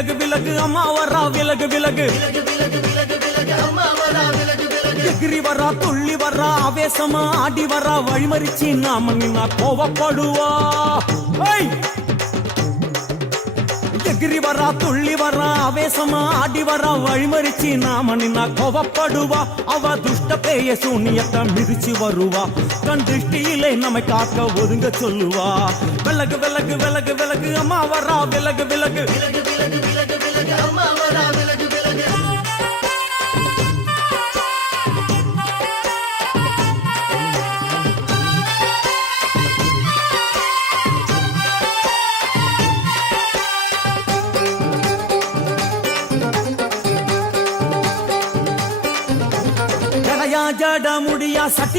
விலகு விலகு அம்மா வரா விலகு விலகு எகிரி வரா துள்ளி வரா ஆவேசமா ஆடி வரா வழிமறிச்சு நாம நின்னா கோவப்படுவா எகிரி வரா துள்ளி வரா ஆவேசமா ஆடி வரா வழிமறிச்சு நாம நின்னா கோவப்படுவா அவ துஷ்ட பேய சூனியத்தை மிதிச்சு வருவா கண் திருஷ்டியிலே நம்மை காக்க ஒதுங்க சொல்லுவா விலகு விலகு விலகு விலகு அம்மா வரா விலகு விலகு அம்மா வரா விலகு விலகு ஜட முடியா சட்டி